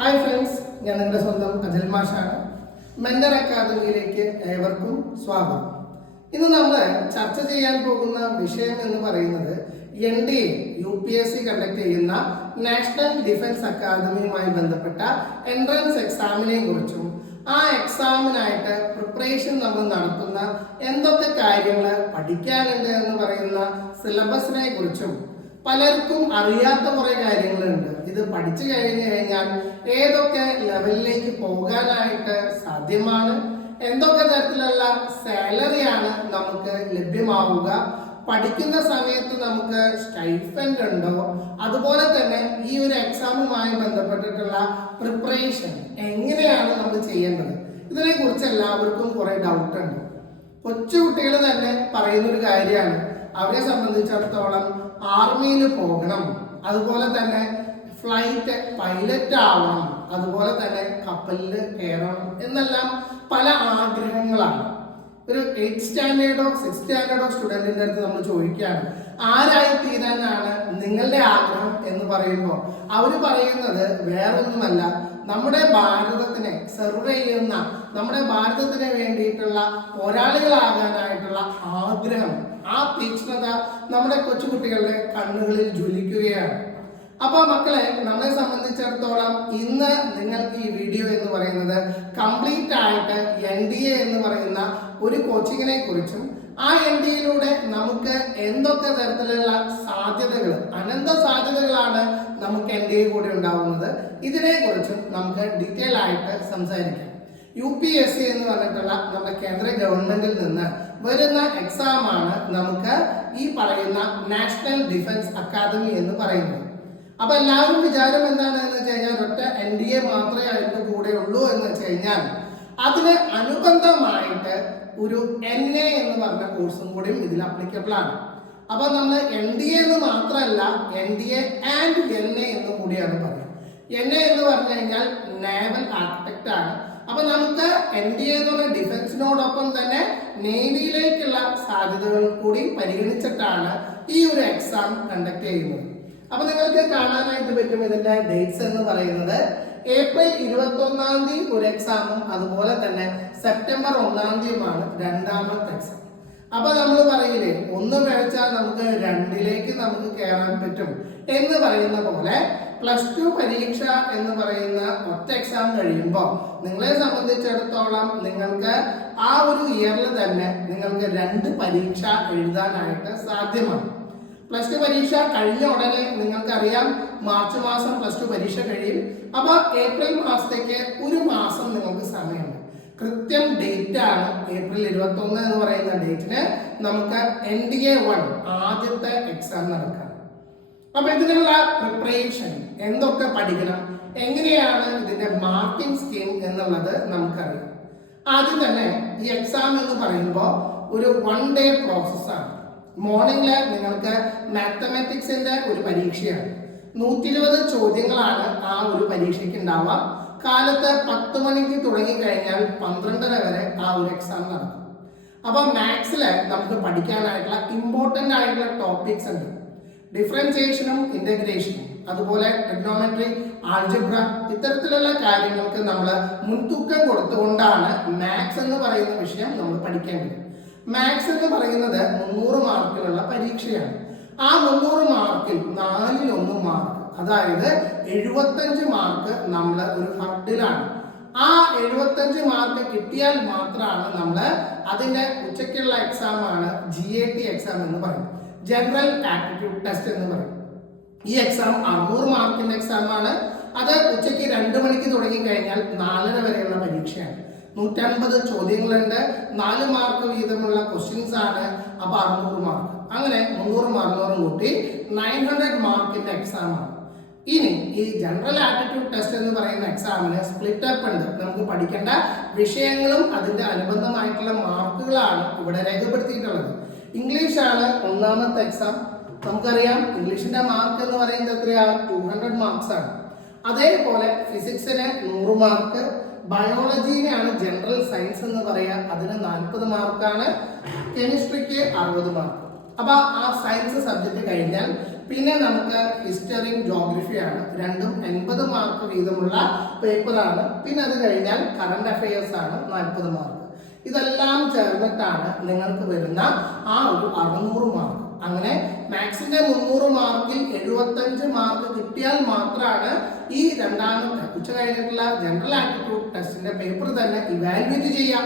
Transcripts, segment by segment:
Hi friends, ഞാൻ നിങ്ങളുടെ സ്വന്തം അജൽ മാഷാണ്. മെന്റർ അക്കാദമിയിലേക്ക് ഏവർക്കും സ്വാഗതം. ഇന്ന് നമ്മൾ ചർച്ച ചെയ്യാൻ പോകുന്ന വിഷയം എന്ന് പറയുന്നത് NDA UPSC കണ്ടക്ട് ചെയ്യുന്ന നാഷണൽ ഡിഫൻസ് അക്കാദമിയുമായി ബന്ധപ്പെട്ട എൻട്രൻസ് എക്സാമിനെ കുറിച്ചും ആ എക്സാമിനായിട്ട് പ്രിപ്പറേഷൻ നമ്മൾ നടത്തുന്ന എന്തൊക്കെ കാര്യങ്ങൾ പഠിക്കാനുണ്ട് എന്ന് പറയുന്ന സിലബസിനെ കുറിച്ചും പലർക്കും അറിയാത്ത കുറെ കാര്യങ്ങളുണ്ട്. ഇത് പഠിച്ചു കഴിഞ്ഞു കഴിഞ്ഞാൽ ഏതൊക്കെ ലെവലിലേക്ക് പോകാനായിട്ട് സാധ്യമാണ്, എന്തൊക്കെ തരത്തിലുള്ള സാലറിയാണ് നമുക്ക് ലഭ്യമാവുക, പഠിക്കുന്ന സമയത്ത് നമുക്ക് സ്റ്റൈഫൻഡ് ഉണ്ടോ, അതുപോലെ തന്നെ ഈ ഒരു എക്സാമുമായി ബന്ധപ്പെട്ടിട്ടുള്ള പ്രിപ്പറേഷൻ എങ്ങനെയാണ് നമ്മൾ ചെയ്യേണ്ടത്, ഇതിനെ കുറിച്ച് എല്ലാവർക്കും കുറെ ഡൗട്ട് ഉണ്ട്. കൊച്ചുകുട്ടികൾ തന്നെ പറയുന്ന ഒരു കാര്യമാണ്, അവരെ സംബന്ധിച്ചിടത്തോളം ആർമിയിൽ പോകണം, അതുപോലെ തന്നെ ഫ്ലൈറ്റ് പൈലറ്റ് ആവണം, അതുപോലെ തന്നെ കപ്പലിൽ കയറണം എന്നെല്ലാം പല ആഗ്രഹങ്ങളാണ്. ഒരു 8th സ്റ്റാൻഡേർഡോ 6th സ്റ്റാൻഡേർഡോ സ്റ്റുഡൻറ്റിൻ്റെ അടുത്ത് നമ്മൾ ചോദിക്കുകയാണ്, ആരായി തീരാനാണ് നിങ്ങളുടെ ആഗ്രഹം എന്ന് പറയുമ്പോൾ അവർ പറയുന്നത് വേറൊന്നുമല്ല, നമ്മുടെ ഭാരതത്തിനെ സെർവ് ചെയ്യുന്ന, നമ്മുടെ ഭാരതത്തിന് വേണ്ടിയിട്ടുള്ള പോരാളികളാകാനായിട്ടുള്ള ആഗ്രഹം, ആ തീക്ഷ്ണത നമ്മുടെ കൊച്ചുകുട്ടികളുടെ കണ്ണുകളിൽ ജ്വലിക്കുകയാണ്. അപ്പൊ മക്കളെ, നമ്മളെ സംബന്ധിച്ചിടത്തോളം ഇന്ന് നിങ്ങൾക്ക് ഈ വീഡിയോ എന്ന് പറയുന്നത് കംപ്ലീറ്റ് ആയിട്ട് NDA എന്ന് പറയുന്ന ഒരു കോച്ചിങ്ങിനെ കുറിച്ചും ആ NDAയിലൂടെ നമുക്ക് എന്തൊക്കെ തരത്തിലുള്ള സാധ്യതകൾ, അനന്ത സാധ്യതകളാണ് നമുക്ക് NDA കൂടി ഉണ്ടാവുന്നത്, ഇതിനെ കുറിച്ചും നമുക്ക് ഡീറ്റെയിൽ ആയിട്ട് സംസാരിക്കാം. UPSC എന്ന് പറഞ്ഞിട്ടുള്ള നമ്മുടെ കേന്ദ്ര ഗവൺമെന്റിൽ നിന്ന് വരുന്ന എക്സാം ആണ് നമുക്ക് ഈ പറയുന്ന നാഷണൽ ഡിഫൻസ് അക്കാദമി എന്ന് പറയുന്നത്. അപ്പൊ എല്ലാവരും വിചാരം എന്താണെന്ന് വെച്ച് കഴിഞ്ഞാൽ ഒറ്റ NDA മാത്രമേ അതിന്റെ കൂടെ ഉള്ളൂ എന്ന് വെച്ച് കഴിഞ്ഞാൽ അതിന് അനുബന്ധമായിട്ട് ഒരു NA എന്ന് പറഞ്ഞ കോഴ്സും കൂടിയും ഇതിൽ അപ്ലിക്കബിൾ ആണ്. അപ്പൊ നമ്മൾ NDA എന്ന് മാത്രമല്ല, NDA ആൻഡ് NA എന്നും കൂടിയാണ് പറയുന്നത്. NA എന്ന് പറഞ്ഞു കഴിഞ്ഞാൽ നേവൽ ആർക്കിടെക്ട് ആണ്. അപ്പൊ നമുക്ക് NDA എന്ന് പറഞ്ഞ ഡിഫൻസിനോടൊപ്പം തന്നെ നേവിയിലേക്കുള്ള സാധ്യതകൾ കൂടി പരിഗണിച്ചിട്ടാണ് ഈ ഒരു എക്സാം കണ്ടക്ട് ചെയ്യുന്നത്. അപ്പൊ നിങ്ങൾക്ക് കാണാനായിട്ട് പറ്റും ഇതിന്റെ ഡേറ്റ്സ് എന്ന് പറയുന്നത് ഏപ്രിൽ 21-ാം തീയതി ഒരു എക്സാമും അതുപോലെ തന്നെ സെപ്റ്റംബർ 1-ാം തീയതിയുമാണ് രണ്ടാമത്തെ എക്സാം. അപ്പൊ നമ്മൾ പറയില്ലേ, ഒന്ന് കഴിച്ചാൽ നമുക്ക് രണ്ടിലേക്ക് നമുക്ക് കയറാൻ പറ്റും എന്ന് പറയുന്ന പോലെ +2 പരീക്ഷ എന്ന് പറയുന്ന ഒറ്റ എക്സാം കഴിയുമ്പോൾ നിങ്ങളെ സംബന്ധിച്ചിടത്തോളം നിങ്ങൾക്ക് ആ ഒരു ഇയറിൽ തന്നെ നിങ്ങൾക്ക് 2 പരീക്ഷ എഴുതാനായിട്ട് സാധ്യമാണ്. +2 പരീക്ഷ കഴിഞ്ഞ ഉടനെ നിങ്ങൾക്കറിയാം മാർച്ച് മാസം +2 പരീക്ഷ കഴിയും. അപ്പൊ ഏപ്രിൽ മാസത്തേക്ക് ഒരു മാസം നിങ്ങൾക്ക് സമയമുണ്ട്. കൃത്യം ഡേറ്റ് ആണ് ഏപ്രിൽ 21 എന്ന് പറയുന്ന ഡേറ്റിന് നമുക്ക് NDA 1 ആദ്യത്തെ എക്സാം നടക്കാം. അപ്പൊ ഇതിനുള്ള പ്രിപ്പറേഷൻ എന്തൊക്കെ പഠിക്കണം, എങ്ങനെയാണ് ഇതിന്റെ മാർക്കിംഗ് സ്കീം എന്നുള്ളത് നമുക്കറിയാം. ആദ്യം തന്നെ ഈ എക്സാം എന്ന് പറയുമ്പോൾ ഒരു 1 ഡേ പ്രോസസ്സാണ്. മോർണിംഗില് നിങ്ങൾക്ക് മാത്തമാറ്റിക്സിന്റെ ഒരു പരീക്ഷയാണ്. 120 ചോദ്യങ്ങളാണ് ആ ഒരു പരീക്ഷയ്ക്ക് ഉണ്ടാവുക. കാലത്ത് 10 മണിക്ക് തുടങ്ങി കഴിഞ്ഞാൽ 12:30 വരെ ആ ഒരു എക്സാം നടക്കും. അപ്പൊ മാത്സില് നമുക്ക് പഠിക്കാനായിട്ടുള്ള ഇമ്പോർട്ടന്റ് ആയിട്ടുള്ള ടോപ്പിക്സ് ഉണ്ട്. ഡിഫറൻസിയേഷനും ഇന്റഗ്രേഷനും, അതുപോലെ ട്രിഗ്നോമെട്രി, ആൾജിബ്ര, ഇത്തരത്തിലുള്ള കാര്യങ്ങൾക്ക് നമ്മൾ മുൻതൂക്കം കൊടുത്തുകൊണ്ടാണ് മാത്സ് എന്ന് പറയുന്ന വിഷയം നമ്മൾ പഠിക്കേണ്ടത്. മാത്സ് എന്ന് പറയുന്നത് 300 മാർക്കിലുള്ള പരീക്ഷയാണ്. ആ 300 മാർക്കിൽ 4-1 മാർക്ക്, അതായത് 75 മാർക്ക് നമ്മൾ ഒരു ഹർഡിലാണ്. ആ 75 മാർക്ക് കിട്ടിയാൽ മാത്രമാണ് നമ്മൾ അതിന്റെ ഉച്ചയ്ക്കുള്ള എക്സാം ആണ് GAT എക്സാം എന്ന് പറയും, ജനറൽ ആപ്റ്റിറ്റ്യൂഡ് ടെസ്റ്റ് എന്ന് പറയും. ഈ എക്സാം 600 മാർക്കിന്റെ എക്സാം ആണ്. അത് ഉച്ചയ്ക്ക് 2 മണിക്ക് തുടങ്ങി കഴിഞ്ഞാൽ 4:30 വരെയുള്ള പരീക്ഷയാണ്. 150 ചോദ്യങ്ങളുണ്ട്, 4 മാർക്ക് വീതമുള്ള ക്വസ്റ്റ്യൻസ് ആണ്. അപ്പൊ 600 മാർക്ക്, അങ്ങനെ 300 400 കൂട്ടി 900 മാർക്കിന്റെ എക്സാം ആണ്. ഇനി ഈ ജനറൽ ആപ്റ്റിറ്റ്യൂഡ് ടെസ്റ്റ് എന്ന് പറയുന്ന എക്സാമിന് സ്പ്ലിറ്റ് അപ്പ് ഉണ്ട്. നമുക്ക് പഠിക്കേണ്ട വിഷയങ്ങളും അതിന്റെ അനുബന്ധമായിട്ടുള്ള മാർക്കുകളാണ് ഇവിടെ രേഖപ്പെടുത്തിയിട്ടുള്ളത്. ഇംഗ്ലീഷ് ആണ് ഒന്നാമത്തെ എക്സാം. നമുക്കറിയാം ഇംഗ്ലീഷിന്റെ മാർക്ക് എന്ന് പറയുന്നത് എത്രയാ, 200 മാർക്സ് ആണ്. അതേപോലെ ഫിസിക്സിന് 100 മാർക്ക്, ബയോളജിനെയാണ് ജനറൽ സയൻസ് എന്ന് പറയാ, അതിന് 40 മാർക്കാണ്, കെമിസ്ട്രിക്ക് 60 മാർക്ക്. അപ്പൊ ആ സയൻസ് സബ്ജക്ട് കഴിഞ്ഞാൽ പിന്നെ നമുക്ക് ഹിസ്റ്ററിയും ജോഗ്രഫിയാണ്, രണ്ടും 80 മാർക്ക് വീതമുള്ള പേപ്പറാണ്. പിന്നെ അത് കഴിഞ്ഞാൽ കറണ്ട് അഫയേഴ്സ് ആണ് 40 മാർക്ക്. ഇതെല്ലാം ചേർന്നിട്ടാണ് നിങ്ങൾക്ക് വരുന്ന ആ ഒരു 600 മാർക്ക്. അങ്ങനെ മാത്സിന്റെ 300 മാർക്കിൽ 75 മാർക്ക് കിട്ടിയാൽ മാത്രമാണ് ഈ രണ്ടാമത്തെ ഉച്ച കഴിഞ്ഞിട്ടുള്ള ജനറൽ ആപ്റ്റിറ്റ്യൂഡ് ടെസ്റ്റിന്റെ പേപ്പർ തന്നെ ഇവാലുവേറ്റ് ചെയ്യാം.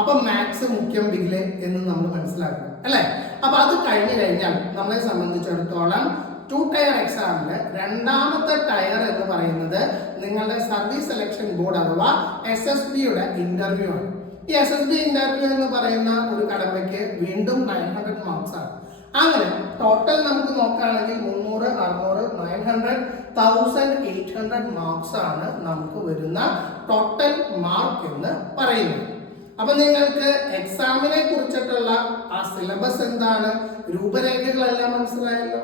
അപ്പൊ മാത്സ് മുഖ്യം ബില്ലേ എന്ന് നമ്മൾ മനസ്സിലാക്കണം അല്ലെ. അപ്പൊ അത് കഴിഞ്ഞു കഴിഞ്ഞാൽ നമ്മളെ സംബന്ധിച്ചിടത്തോളം 2 ടയർ എക്സാമില് രണ്ടാമത്തെ ടയർ എന്ന് പറയുന്നത് നിങ്ങളുടെ സർവീസ് സെലക്ഷൻ ബോർഡ് അഥവാ SSBയുടെ ഇന്റർവ്യൂ ആണ്. ഈ SSB ഇന്റർവ്യൂ എന്ന് പറയുന്ന ഒരു കടമ്പയ്ക്ക് വീണ്ടും 900 മാർക്സ് ആണ്. അങ്ങനെ ടോട്ടൽ നമുക്ക് നോക്കുകയാണെങ്കിൽ 300, 600, 900, 1800 മാർക്സ് ആണ് നമുക്ക് വരുന്ന ടോട്ടൽ മാർക്ക് എന്ന് പറയുന്നത്. അപ്പൊ നിങ്ങൾക്ക് എക്സാമിനെ കുറിച്ചിട്ടുള്ള ആ സിലബസ് എന്താണ്, രൂപരേഖകളെല്ലാം മനസ്സിലായല്ലോ.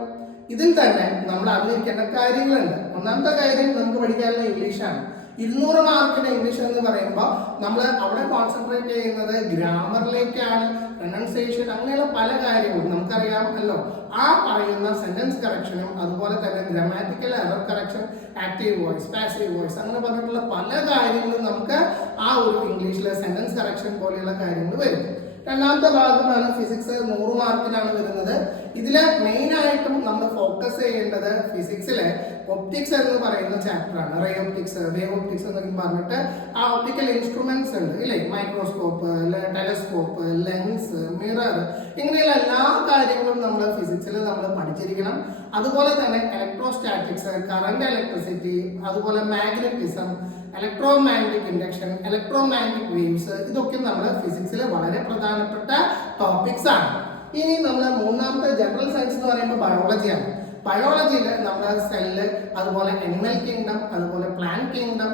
ഇതിൽ തന്നെ നമ്മൾ അറിഞ്ഞിരിക്കേണ്ട കാര്യങ്ങളുണ്ട്. ഒന്നാമത്തെ കാര്യം നമുക്ക് പഠിക്കാനുള്ള ഇംഗ്ലീഷാണ്. 200 മാർക്കിന്റെ ഇംഗ്ലീഷ് എന്ന് പറയുമ്പോൾ നമ്മൾ അവിടെ കോൺസെൻട്രേറ്റ് ചെയ്യുന്നത് ഗ്രാമറിലേക്കാണ്, പ്രൊനൗൺസിയേഷൻ, അങ്ങനെയുള്ള പല കാര്യങ്ങളും നമുക്കറിയാമല്ലോ. ആ പറയുന്ന സെന്റൻസ് കറക്ഷനും അതുപോലെ തന്നെ grammatical error correction, active voice, passive voice, അങ്ങനെ പറഞ്ഞിട്ടുള്ള പല കാര്യങ്ങളും നമുക്ക് ആ ഒരു ഇംഗ്ലീഷിലെ സെന്റൻസ് കറക്ഷൻ പോലെയുള്ള കാര്യങ്ങൾ വരും. രണ്ടാമത്തെ ഭാഗമാണ് ഫിസിക്സ്. 100 മാർക്കിനാണ് വരുന്നത്. ഇതില് മെയിൻ ആയിട്ടും നമ്മൾ ഫോക്കസ് ചെയ്യേണ്ടത് ഫിസിക്സിലെ ഒപ്റ്റിക്സ് എന്ന് പറയുന്ന ചാപ്റ്റർ ആണ്. റേ ഒപ്റ്റിക്സ്, വേവ് ഒപ്റ്റിക്സ് എന്നൊക്കെ പറഞ്ഞിട്ട് ആ ഒപ്റ്റിക്കൽ ഇൻസ്ട്രുമെന്റ്സ് ഉണ്ട് ഇല്ലേ, മൈക്രോസ്കോപ്പ്, ടെലസ്കോപ്പ്, ലെൻസ്, മിറർ, ഇങ്ങനെയുള്ള എല്ലാ കാര്യങ്ങളും നമ്മൾ ഫിസിക്സിൽ നമ്മൾ പഠിച്ചിരിക്കണം. അതുപോലെ തന്നെ ഇലക്ട്രോസ്റ്റാറ്റിക്സ്, കറന്റ് ഇലക്ട്രിസിറ്റി, അതുപോലെ magnetism, electromagnetic induction, electromagnetic waves, ഇതൊക്കെ നമ്മൾ ഫിസിക്സിൽ വളരെ പ്രധാനപ്പെട്ട ടോപ്പിക്സ് ആണ്. ഇനി നമ്മൾ മൂന്നാമത്തെ ജനറൽ സയൻസ് എന്ന് പറയുമ്പോൾ ബയോളജിയാണ്. ബയോളജിയിൽ നമ്മൾ സെല്ല്, അതുപോലെ അനിമൽ കിങ്ഡം, അതുപോലെ പ്ലാന്റ് കിങ്ഡം,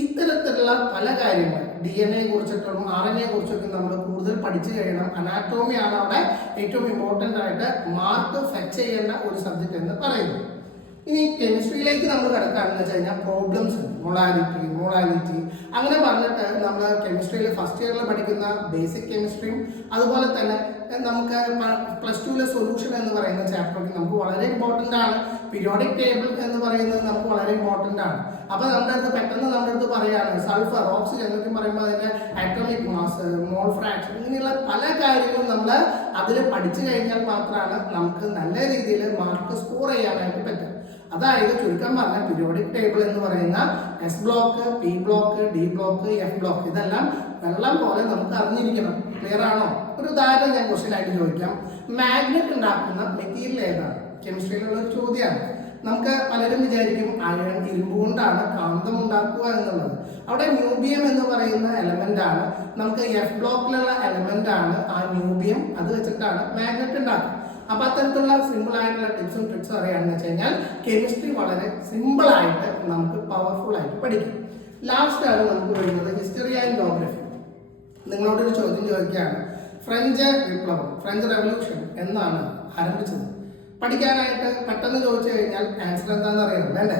ഇത്തരത്തിലുള്ള പല കാര്യങ്ങൾ, DNA കുറിച്ചിട്ടും RNA കുറിച്ചൊക്കെ നമ്മൾ കൂടുതൽ പഠിച്ചു കഴിയണം. അനാറ്റോമിയാണ് അവിടെ ഏറ്റവും ഇമ്പോർട്ടൻ്റ് ആയിട്ട് മാർക്ക് ഫെച്ച് ചെയ്യേണ്ട ഒരു സബ്ജക്റ്റ് എന്ന് പറയുന്നത്. ഇനി കെമിസ്ട്രിയിലേക്ക് നമ്മൾ കിടക്കുകയാണെന്ന് വെച്ച് കഴിഞ്ഞാൽ പ്രോബ്ലംസ്, മൊളാലിറ്റി അങ്ങനെ പറഞ്ഞിട്ട് നമ്മൾ കെമിസ്ട്രിയിൽ ഫസ്റ്റ് ഇയറിൽ പഠിക്കുന്ന ബേസിക് കെമിസ്ട്രിയും അതുപോലെ തന്നെ നമുക്ക് +2 സൊല്യൂഷൻ എന്ന് പറയുന്ന ചാപ്റ്റർ നമുക്ക് വളരെ ഇമ്പോർട്ടൻ്റ് ആണ്. പീരിയോഡിക് ടേബിൾ എന്ന് പറയുന്നത് നമുക്ക് വളരെ ഇമ്പോർട്ടൻ്റ് ആണ്. അപ്പൊ നമ്മുടെ അടുത്ത് പെട്ടെന്ന് നമ്മുടെ അടുത്ത് പറയാണ് സൾഫർ, ഓക്സിജൻ എന്നൊക്കെ പറയുമ്പോൾ അതിന്റെ ആറ്റോമിക് മാസ്, മോൾ ഫ്രാക്ഷൻ, ഇങ്ങനെയുള്ള പല കാര്യങ്ങളും നമ്മൾ അതിൽ പഠിച്ചു കഴിഞ്ഞാൽ മാത്രമാണ് നമുക്ക് നല്ല രീതിയിൽ മാർക്ക് സ്കോർ ചെയ്യാനായിട്ട് പറ്റും. അതായത് ചുരുക്കം പറഞ്ഞാൽ പീരിയോഡിക് ടേബിൾ എന്ന് പറയുന്ന S block, P block, D block, F block, ഇതെല്ലാം വെള്ളം പോലെ നമുക്ക് അറിഞ്ഞിരിക്കണം. ക്ലിയർ ആണോ? ഒരു ഉദാഹരണം ഞാൻ ക്വസ്റ്റ്യൻ ആയിട്ട് ചോദിക്കാം. മാഗ്നറ്റ് ഉണ്ടാക്കുന്ന മെറ്റീരിയൽ ഏതാണ്? കെമിസ്ട്രിയിലുള്ള ഒരു ചോദ്യമാണ്. നമുക്ക് പലരും വിചാരിക്കും അയൺ, ഇരുമ്പ് കൊണ്ടാണ് കാന്തം ഉണ്ടാക്കുക എന്നുള്ളത്. അവിടെ ന്യൂബിയം എന്ന് പറയുന്ന എലമെന്റ് ആണ്, നമുക്ക് F ബ്ലോക്കിലുള്ള എലമെന്റ് ആണ് ആ ന്യൂബിയം. അത് വെച്ചിട്ടാണ് മാഗ്നറ്റ് ഉണ്ടാക്കുക. അപ്പൊ അത്തരത്തിലുള്ള സിമ്പിൾ ആയിട്ടുള്ള ടിപ്സും ട്രിക്സും അറിയാമെന്ന് വെച്ച് കഴിഞ്ഞാൽ കെമിസ്ട്രി വളരെ സിമ്പിൾ ആയിട്ട് നമുക്ക് പവർഫുൾ ആയിട്ട് പഠിക്കും. ലാസ്റ്റ് ആണ് നമുക്ക് വരുന്നത് ഹിസ്റ്ററി ആൻഡ് ജോഗ്രഫി. നിങ്ങളോടൊരു ചോദ്യം ചോദിക്കുകയാണ്, ഫ്രഞ്ച് വിപ്ലവം, ഫ്രഞ്ച് റെവല്യൂഷൻ എന്നാണ് ആരംഭിച്ചത്? പഠിക്കാനായിട്ട് പെട്ടെന്ന് ചോദിച്ചു കഴിഞ്ഞാൽ ആൻസർ എന്താണെന്ന് അറിയണം, വേണ്ടേ?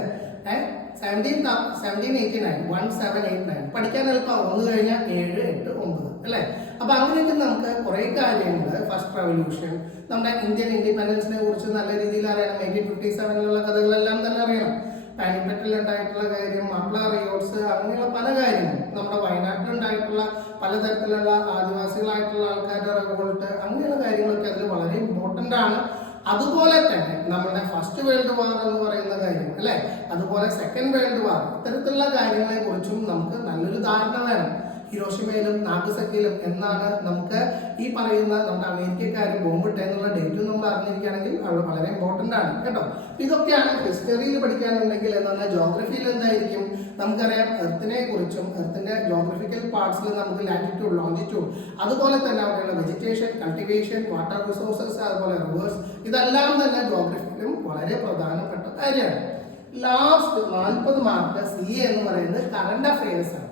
1789 പഠിക്കാൻ എളുപ്പം. 1 കഴിഞ്ഞാൽ 7, 8, 9 അല്ലെ? അപ്പൊ അങ്ങനെയൊക്കെ നമുക്ക് കുറെ കാര്യങ്ങൾ, ഫസ്റ്റ് റെവല്യൂഷൻ, നമ്മുടെ ഇന്ത്യൻ ഇൻഡിപെൻഡൻസിനെ കുറിച്ച് നല്ല രീതിയിൽ അറിയണം. 1857 കഥകളെല്ലാം തന്നെ അറിയണം. പാനിപ്പറ്റിൽ ഉണ്ടായിട്ടുള്ള കാര്യം, മാപ്പിള റിയോട്സ്, അങ്ങനെയുള്ള പല കാര്യങ്ങളും, നമ്മുടെ വയനാട്ടിലുണ്ടായിട്ടുള്ള പലതരത്തിലുള്ള ആദിവാസികളായിട്ടുള്ള ആൾക്കാരുടെ റിവോൾട്ട്, അങ്ങനെയുള്ള കാര്യങ്ങളൊക്കെ അതിൽ വളരെ ഇമ്പോർട്ടൻ്റ് ആണ്. അതുപോലെ തന്നെ നമ്മുടെ ഫസ്റ്റ് വേൾഡ് വാർ എന്ന് പറയുന്ന കാര്യം അല്ലെ, അതുപോലെ സെക്കൻഡ് വേൾഡ് വാർ, ഇത്തരത്തിലുള്ള കാര്യങ്ങളെ കുറിച്ചും നമുക്ക് നല്ലൊരു ധാരണ വേണം. ഹിരോഷിമയിലും നാഗസക്കിയിലും എന്നാണ് നമുക്ക് ഈ പറയുന്ന നമ്മുടെ അമേരിക്കക്കാർ ബോംബിട്ട എന്നുള്ള ഡേറ്റും നമ്മൾ അറിഞ്ഞിരിക്കുകയാണെങ്കിൽ അത് വളരെ ഇമ്പോർട്ടൻ്റ് ആണ് കേട്ടോ. ഇതൊക്കെയാണ് ഹിസ്റ്ററിയിൽ പഠിക്കാനുണ്ടെങ്കിൽ. എന്നാൽ ജോഗ്രഫിയിൽ എന്തായിരിക്കും? നമുക്കറിയാം എർത്തിനെ കുറിച്ചും, എർത്തിന്റെ ജോഗ്രഫിക്കൽ പാർട്സിൽ നമുക്ക് ലാറ്റിറ്റ്യൂഡ്, ലോഞ്ചിറ്റ്യൂഡ്, അതുപോലെ തന്നെ അവിടെയുള്ള വെജിറ്റേഷൻ, കൾട്ടിവേഷൻ, വാട്ടർ റിസോഴ്സസ്, അതുപോലെ റിവേഴ്സ്, ഇതെല്ലാം തന്നെ ജോഗ്രഫിയിലും വളരെ പ്രധാനപ്പെട്ട കാര്യമാണ്. ലാസ്റ്റ് 40 മാർക്ക് CA എന്ന് പറയുന്നത് കറണ്ട് അഫയേഴ്സ് ആണ്.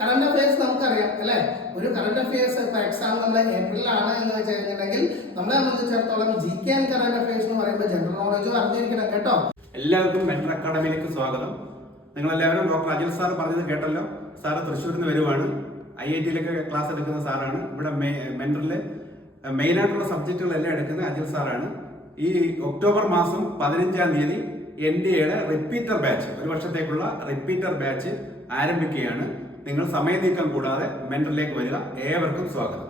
കറണ്ട് അഫയേഴ്സ് നമുക്കറിയാം അല്ലെ, ഒരു കറണ്ട് അഫയേഴ്സ് ഇപ്പൊ എക്സാം നമ്മൾ ഏപ്രിലാണ് എന്ന് വെച്ച് കഴിഞ്ഞിട്ടുണ്ടെങ്കിൽ നമ്മളെ സംബന്ധിച്ചിടത്തോളം GK ആൻഡ് കറണ്ട് അഫയേഴ്സ് എന്ന് പറയുമ്പോൾ ജനറൽ നോളജ് അറിഞ്ഞിരിക്കണം കേട്ടോ. എല്ലാവർക്കും മെന്റർ അക്കാഡമിയിലേക്ക് സ്വാഗതം. നിങ്ങളെല്ലാവരും ഡോക്ടർ അജിൽ സാർ പറഞ്ഞത് കേട്ടല്ലോ. സാറ് തൃശ്ശൂരിൽ നിന്ന് വരുവാണ്. IIT-യിലൊക്കെ ക്ലാസ് എടുക്കുന്ന സാറാണ്. ഇവിടെ മെന്ററിൽ മെയിനായിട്ടുള്ള സബ്ജക്റ്റുകളെല്ലാം എടുക്കുന്ന അജിൽ സാറാണ്. ഈ ഒക്ടോബർ മാസം 15-ാം തീയതി NDAയുടെ റിപ്പീറ്റർ ബാച്ച്, ഒരു വർഷത്തേക്കുള്ള റിപ്പീറ്റർ ബാച്ച് ആരംഭിക്കുകയാണ്. നിങ്ങൾ സമയം നീക്കം കൂടാതെ മെന്ററിലേക്ക് വരിക. ഏവർക്കും സ്വാഗതം.